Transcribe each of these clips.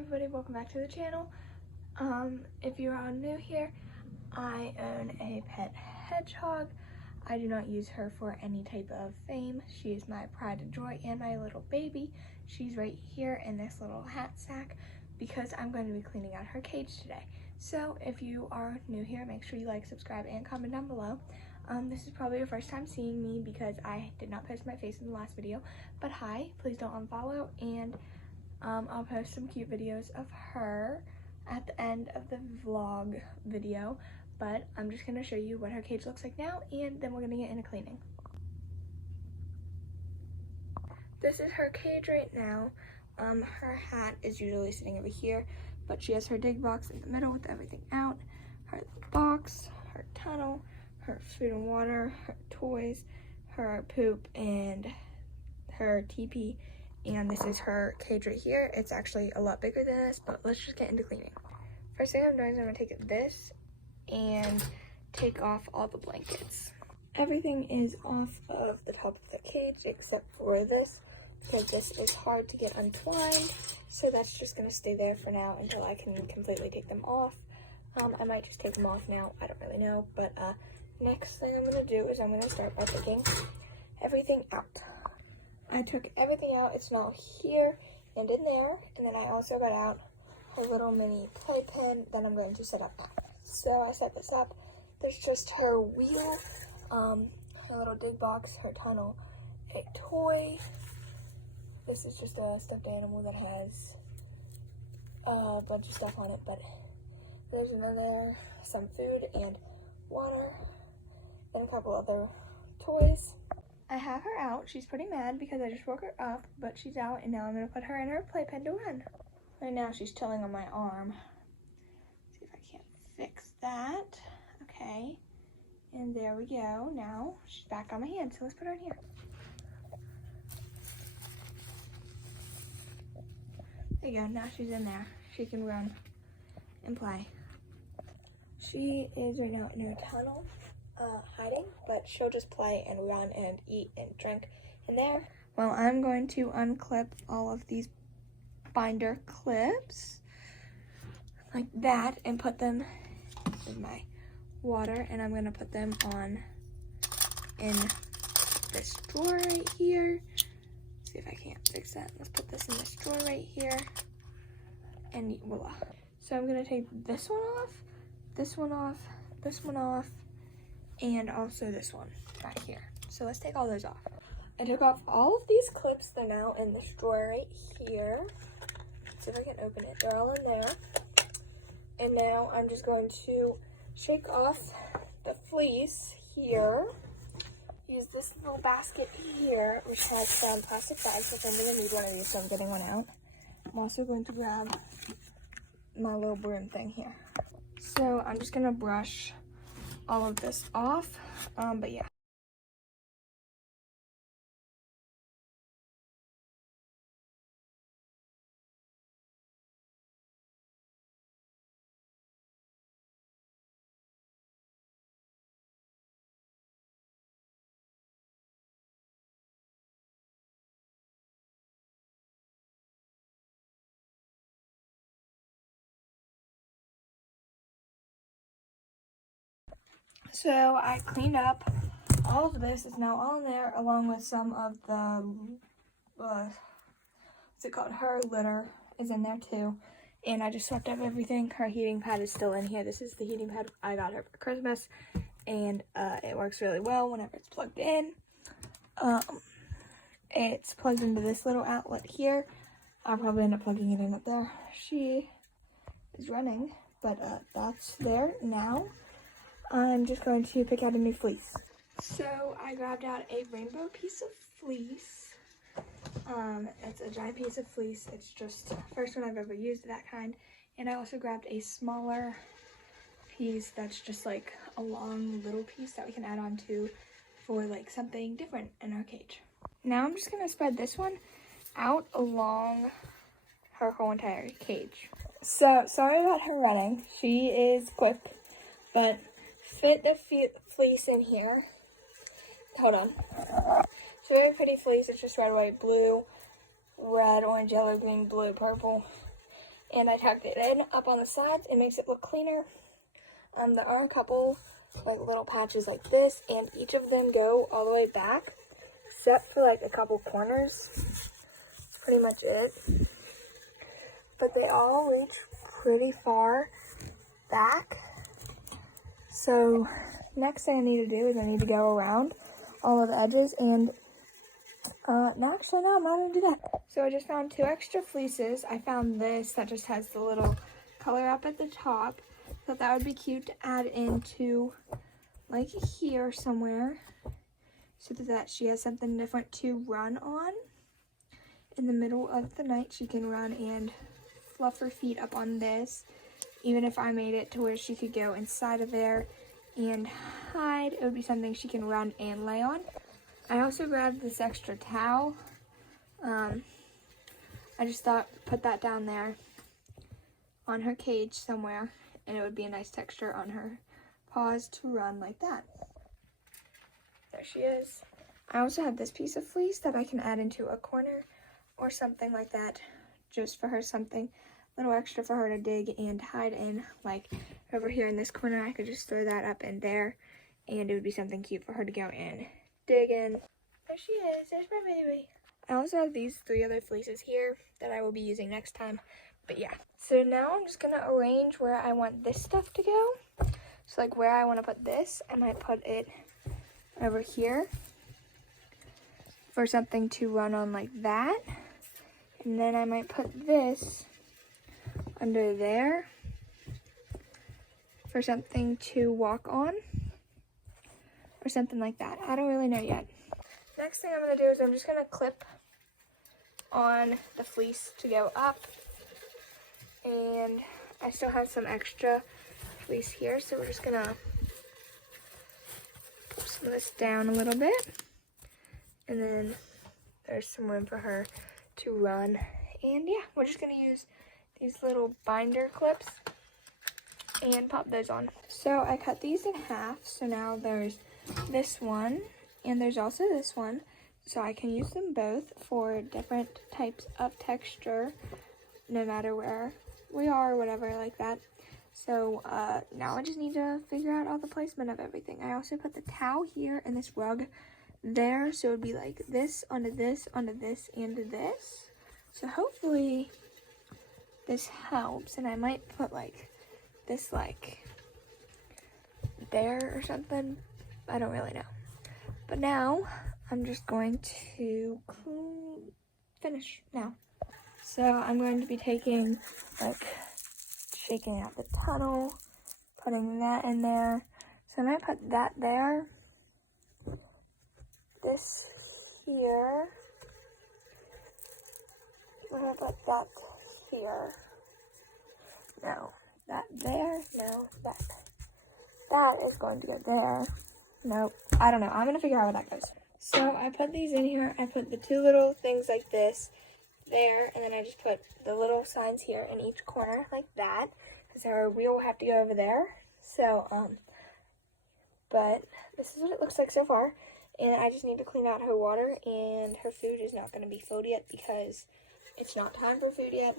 everybody, welcome back to the channel. If you're all new here, I own a pet hedgehog. I do not use her for any type of fame. She is my pride and joy and my little baby. She's right here in this little hat sack because I'm going to be cleaning out her cage today. So if you are new here, make sure you like, subscribe, and comment down below. This is probably your first time seeing me because I did not post my face in the last video, but hi, please don't unfollow, and I'll post some cute videos of her at the end of the vlog video, but I'm just going to show you what her cage looks like now, and then we're going to get into cleaning. This is her cage right now. Her hat is usually sitting over here, but she has her dig box in the middle with everything out, her box, her tunnel, her food and water, her toys, her poop, and her teepee. And this is her cage right here. It's actually a lot bigger than this, but let's just get into cleaning. First thing I'm doing is I'm gonna take this and take off all the blankets. Everything is off of the top of the cage except for this, because this is hard to get untwined. So that's just gonna stay there for now until I can completely take them off. I might just take them off now, I don't really know, but next thing I'm gonna do is I'm gonna start by taking everything out. I took everything out. It's now here and in there, and then I also got out her little mini playpen that I'm going to set up now. So I set this up. There's just her wheel, her little dig box, her tunnel, a toy. This is just a stuffed animal that has a bunch of stuff on it, but there's another, some food and water, and a couple other toys. I have her out. She's pretty mad because I just woke her up, but she's out, and now I'm going to put her in her playpen to run. Right now she's chilling on my arm. See if I can't fix that. Okay. And there we go. Now she's back on my hand, so let's put her in here. There you go. Now she's in there. She can run and play. She is right now in her tunnel. Hiding, but she'll just play and run and eat and drink in there. Well, I'm going to unclip all of these binder clips like that and put them in my water, and I'm going to put them on in this drawer right here. See if I can't fix that. Let's put this in this drawer right here, and voila. So I'm going to take this one off, this one off, this one off, and also this one right here. So let's take all those off. I took off all of these clips. They're now in this drawer right here. Let's see if I can open it. They're all in there. And now I'm just going to shake off the fleece here. Use this little basket here, which has some plastic bags, which I'm going to need one of these, so I'm getting one out. I'm also going to grab my little broom thing here. So I'm just going to brush all of this off, but yeah. So I cleaned up all of this. It's now all in there, along with some of the, what's it called? Her litter is in there too. And I just swept up everything. Her heating pad is still in here. This is the heating pad I got her for Christmas, and it works really well whenever it's plugged in. It's plugged into this little outlet here. I'll probably end up plugging it in up there. She is running, but that's there now. I'm just going to pick out a new fleece. So I grabbed out a rainbow piece of fleece. It's a giant piece of fleece. It's just the first one I've ever used, that kind. And I also grabbed a smaller piece that's just like a long little piece that we can add on to for like something different in our cage. Now I'm just gonna spread this one out along her whole entire cage. So sorry about her running. She is quick, but fit the fleece in here. Hold on. It's a very pretty fleece. It's just red, white, blue, red, orange, yellow, green, blue, purple. and I tucked it in up on the sides. It makes it look cleaner. There are a couple like little patches like this, and each of them go all the way back, except for like a couple corners. That's pretty much it. But they all reach pretty far back. So next thing I need to do is I need to go around all of the edges, and no, actually no, I'm not gonna do that. So I just found 2 extra fleeces. I found this that just has the little color up at the top. Thought that would be cute to add into like here somewhere, so that she has something different to run on. In the middle of the night, she can run and fluff her feet up on this. Even if I made it to where she could go inside of there and hide, it would be something she can run and lay on. I also grabbed this extra towel. I just thought put that down there on her cage somewhere, and it would be a nice texture on her paws to run like that. There she is. I also have this piece of fleece that I can add into a corner or something like that, just for her, something a little extra for her to dig and hide in. Like over here in this corner, I could just throw that up in there, and it would be something cute for her to go and dig in. There she is. There's my baby. I also have these 3 other fleeces here that I will be using next time. But yeah. So now I'm just going to arrange where I want this stuff to go. So like where I want to put this, I might put it over here for something to run on like that. And then I might put this under there for something to walk on or something like that. I don't really know yet. Next thing I'm going to do is I'm just going to clip on the fleece to go up. And I still have some extra fleece here, so we're just going to pull some of this down a little bit. And then there's some room for her to run. And yeah, we're just going to use these little binder clips and pop those on. So I cut these in half, so now there's this one and there's also this one, so I can use them both for different types of texture no matter where we are or whatever like that. So now I just need to figure out all the placement of everything. I also put the towel here and this rug there, so it would be like this onto this onto this and this. So hopefully this helps, and I might put like this like there or something. I don't really know. But now I'm just going to finish now. So I'm going to be taking like shaking out the tunnel, putting that in there. So I'm going to put that there, this here, I'm going to put that here, no, that there, no, that is going to go there, nope, I don't know, I'm going to figure out where that goes. So I put these in here, I put the 2 little things like this there, and then I just put the little signs here in each corner like that, because our wheel will have to go over there. So but this is what it looks like so far, and I just need to clean out her water, and her food is not going to be filled yet because it's not time for food yet.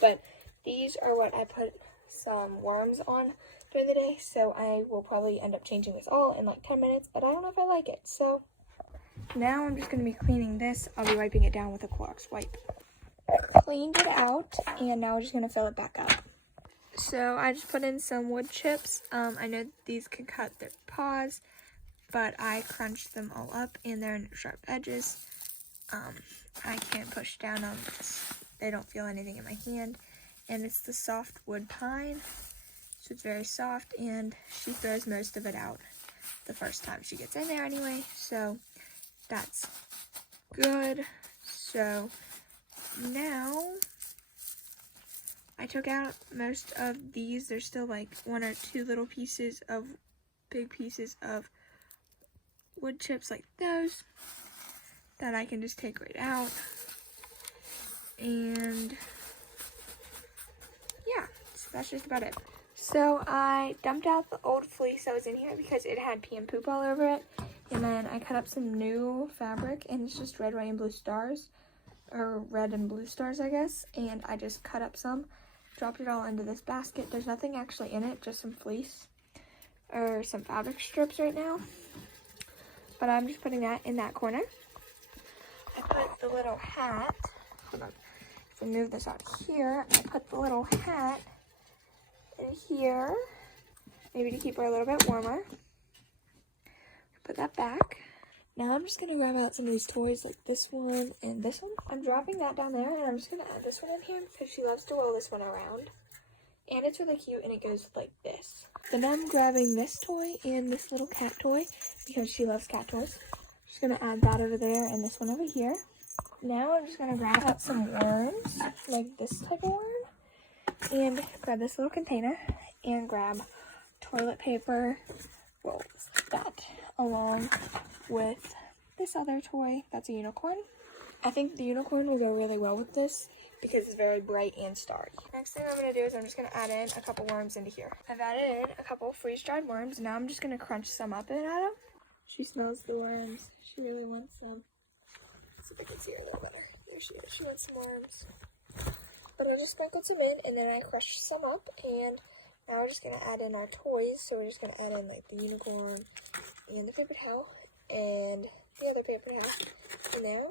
But these are what I put some worms on during the day, so I will probably end up changing this all in like 10 minutes, but I don't know if I like it. So now I'm just going to be cleaning this. I'll be wiping it down with a Clorox wipe. Cleaned it out, and now we're just going to fill it back up. So I just put in some wood chips. I know these could cut their paws, but I crunched them all up, and they're in sharp edges. I can't push down on this. They don't feel anything in my hand, and it's the soft wood pine, so it's very soft, and she throws most of it out the first time she gets in there anyway, so that's good. So now I took out most of these. There's still like 1 or 2 little pieces of big pieces of wood chips like those that I can just take right out. And yeah, so that's just about it. So I dumped out the old fleece that was in here because it had pee and poop all over it. And then I cut up some new fabric, and it's just red, white, and blue stars. Or red and blue stars, I guess. And I just cut up some dropped it all into this basket. There's nothing actually in it, just some fleece or some fabric strips right now. But I'm just putting that in that corner. I put the little hat, hold on, if we move this out here, I put the little hat in here, maybe to keep her a little bit warmer. Put that back. Now I'm just gonna grab out some of these toys like this one and this one. I'm dropping that down there and I'm just gonna add this one in here because she loves to roll this one around. And it's really cute and it goes like this. Then I'm grabbing this toy and this little cat toy because she loves cat toys. Just gonna add that over there and this one over here. Now I'm just gonna grab out some worms, like this type of worm, and grab this little container and grab toilet paper rolls like that, along with this other toy that's a unicorn. I think the unicorn will go really well with this because it's very bright and starry. Next thing I'm going to do is I'm just going to add in a couple worms into here. I've added in a couple freeze-dried worms. Now I'm just going to crunch some up and add them. She smells the worms. She really wants some. Let's see if I can see her a little better. There she is. She wants some worms. But I just sprinkled some in and then I crushed some up, and now we're just going to add in our toys. So we're just going to add in like the unicorn and the paper towel and the other paper towel in there.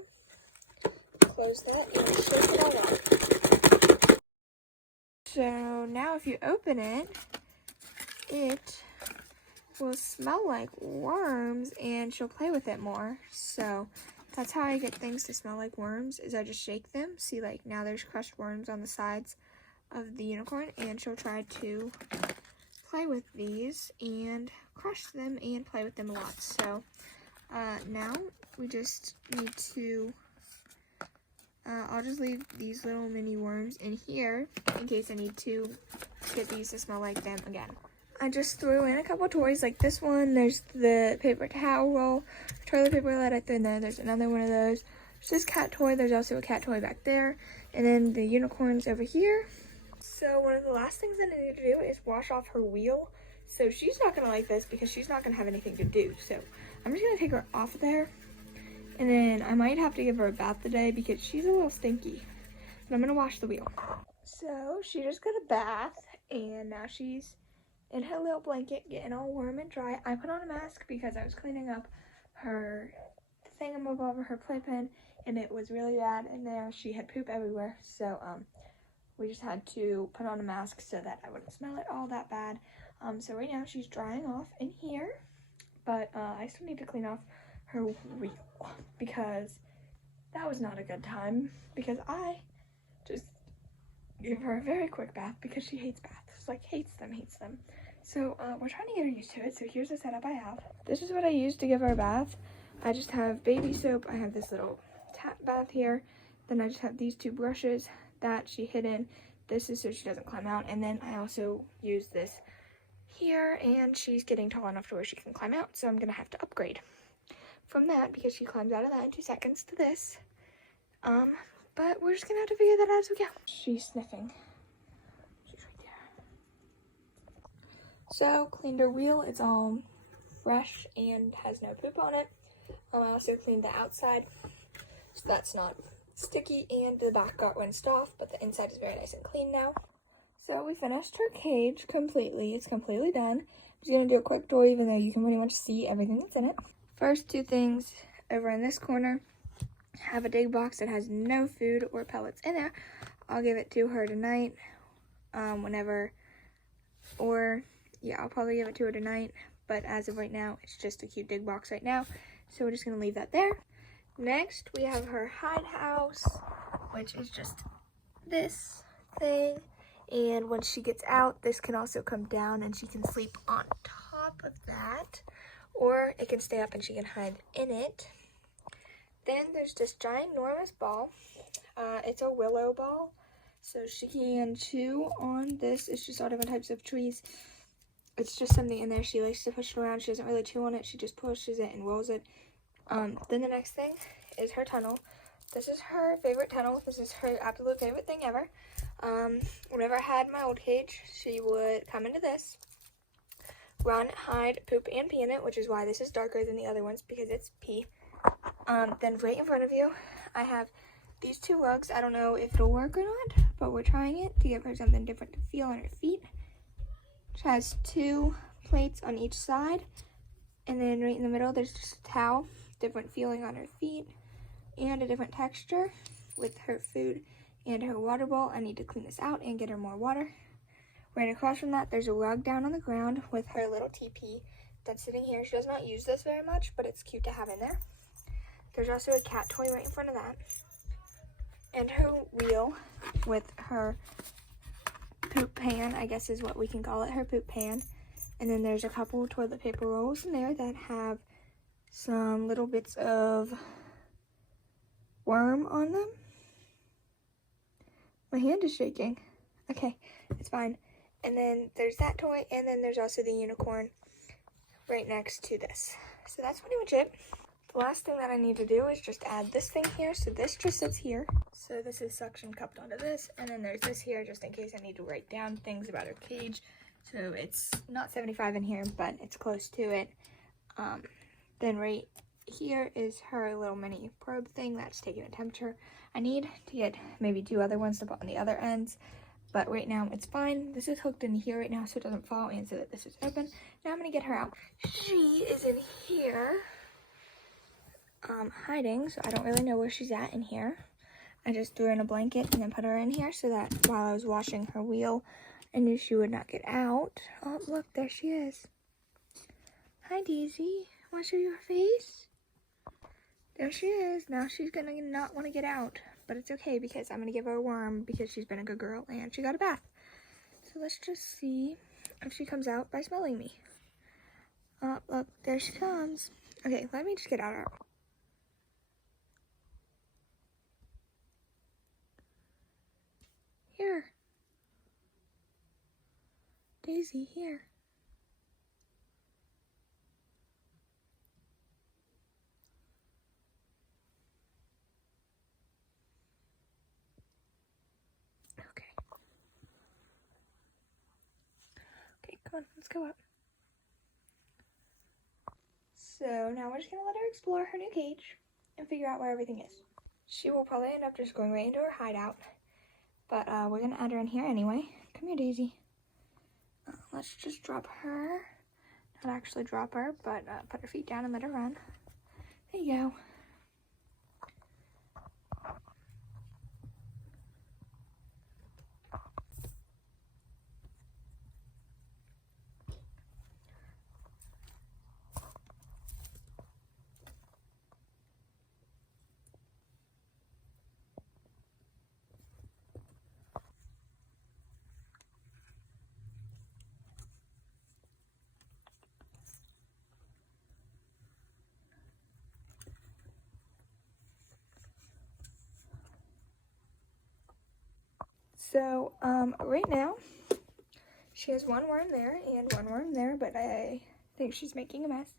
Close that and shake it all up. So now if you open it, it will smell like worms and she'll play with it more. So that's how I get things to smell like worms, is I just shake them. See, like now there's crushed worms on the sides of the unicorn, and she'll try to play with these and crush them and play with them a lot. So now we just need to I'll just leave these little mini worms in here in case I need to get these to smell like them again. I just threw in a couple toys like this one. There's the paper towel roll, toilet paper that I threw in there. There's another one of those. There's this cat toy. There's also a cat toy back there. And then the unicorns over here. So one of the last things that I need to do is wash off her wheel. So she's not going to like this because she's not going to have anything to do. So I'm just going to take her off there. And then I might have to give her a bath today because she's a little stinky. But I'm going to wash the wheel. So she just got a bath and now she's in her little blanket getting all warm and dry. I put on a mask because I was cleaning up her thingamabob, her playpen, and it was really bad in there. She had poop everywhere. So we just had to put on a mask so that I wouldn't smell it all that bad. So right now she's drying off in here. But I still need to clean off her wheel because that was not a good time, because I just gave her a very quick bath because she hates baths, like hates them. So we're trying to get her used to it. So here's the setup I have. This is what I use to give her a bath. I just have baby soap. I have this little tap bath here. Then I just have these two brushes that she hid in. This is so she doesn't climb out. And then I also use this here, and she's getting tall enough to where she can climb out. So I'm gonna have to upgrade from that because she climbs out of that in 2 seconds to this. But we're just gonna have to figure that out as we go. She's sniffing. She's right there. So cleaned her wheel. It's all fresh and has no poop on it. I also cleaned the outside so that's not sticky, and the back got rinsed off, but the inside is very nice and clean now. So we finished her cage completely. It's completely done. I'm just gonna do a quick tour even though you can pretty much see everything that's in it. First two things over in this corner have a dig box that has no food or pellets in there. I'll give it to her tonight, I'll probably give it to her tonight, but as of right now, it's just a cute dig box right now, so we're just gonna leave that there. Next, we have her hide house, which is just this thing, and when she gets out, this can also come down and she can sleep on top of that, or it can stay up and she can hide in it. Then there's this ginormous ball. It's a willow ball, so she can chew on this. It's just all different types of trees. It's just something in there. She likes to push it around. She doesn't really chew on it. She just pushes it and rolls it. Then the next thing is her tunnel. This is her favorite tunnel. This is her absolute favorite thing ever. Whenever I had my old cage, she would come into this, run, hide, poop, and pee in it, which is why this is darker than the other ones, because it's pee. Then right in front of you, I have these two rugs. I don't know if it'll work or not, but we're trying it to give her something different to feel on her feet. She has 2 plates on each side, and then right in the middle there's just a towel, different feeling on her feet, and a different texture with her food and her water bowl. I need to clean this out and get her more water. Right across from that, there's a rug down on the ground with her little teepee that's sitting here. She does not use this very much, but it's cute to have in there. There's also a cat toy right in front of that. And her wheel with her poop pan, I guess is what we can call it, her poop pan. And then there's a couple toilet paper rolls in there that have some little bits of worm on them. My hand is shaking. Okay, it's fine. And then there's that toy, and then there's also the unicorn right next to this. So that's pretty much it. The last thing that I need to do is just add this thing here. So this just sits here. So this is suction cupped onto this, and then there's this here just in case I need to write down things about her cage. So it's not 75 in here, but it's close to it. Then right here is her little mini probe thing that's taking a temperature. I need to get maybe 2 other ones to put on the other ends, but right now it's fine. This is hooked in here right now so it doesn't fall and so that this is open. Now I'm gonna get her out. She is in here hiding, so I don't really know where she's at in here. I just threw her in a blanket and then put her in here so that while I was washing her wheel, I knew she would not get out. Oh, look, there she is. Hi, Daisy. Want to show you her face? There she is. Now she's gonna not want to get out, but it's okay because I'm gonna give her a worm because she's been a good girl and she got a bath. So let's just see if she comes out by smelling me. Oh, look, there she comes. Okay, let me just get out of her. Here. Daisy, here. Okay. Okay, come on, let's go up. So now we're just gonna let her explore her new cage and figure out where everything is. She will probably end up just going right into her hideout, but we're gonna add her in here anyway. Come here, Daisy. Let's just drop her. Not actually drop her, but put her feet down and let her run. There you go. So, right now, she has 1 worm there and 1 worm there, but I think she's making a mess.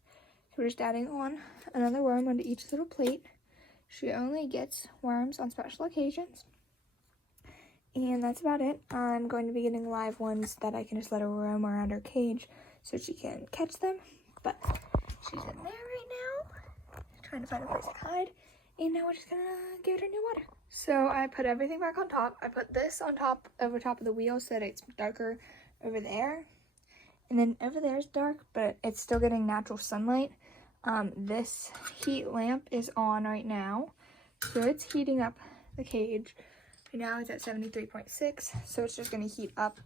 So we're just adding on another worm onto each little plate. She only gets worms on special occasions. And that's about it. I'm going to be getting live ones that I can just let her roam around her cage so she can catch them. But she's in there right now, trying to find a place to hide. And now we're just gonna give her new water. So I put everything back on top. I put this on top, over top of the wheel so that it's darker over there. And then over there is dark, but it's still getting natural sunlight. This heat lamp is on right now. So it's heating up the cage. Right now it's at 73.6, so it's just gonna heat up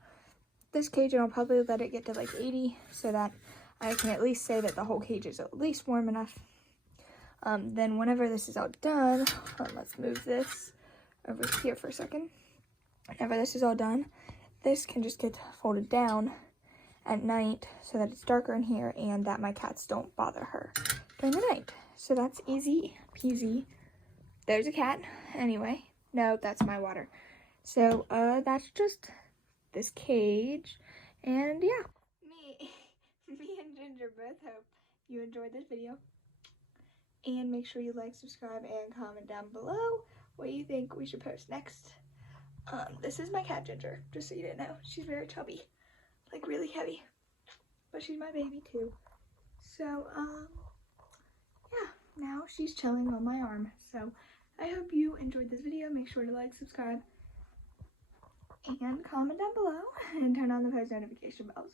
this cage, and I'll probably let it get to like 80 so that I can at least say that the whole cage is at least warm enough. Then whenever this is all done, let's move this over here for a second. Whenever this is all done, this can just get folded down at night so that it's darker in here and that my cats don't bother her during the night. So that's easy peasy. There's a cat. Anyway, no, that's my water. So that's just this cage, and yeah. Me and Ginger both hope you enjoyed this video. And make sure you like, subscribe, and comment down below what you think we should post next. This is my cat Ginger, just so you didn't know. She's very chubby, like really heavy, but she's my baby too. So, yeah, now she's chilling on my arm. So I hope you enjoyed this video. Make sure to like, subscribe, and comment down below, and turn on the post notification bells.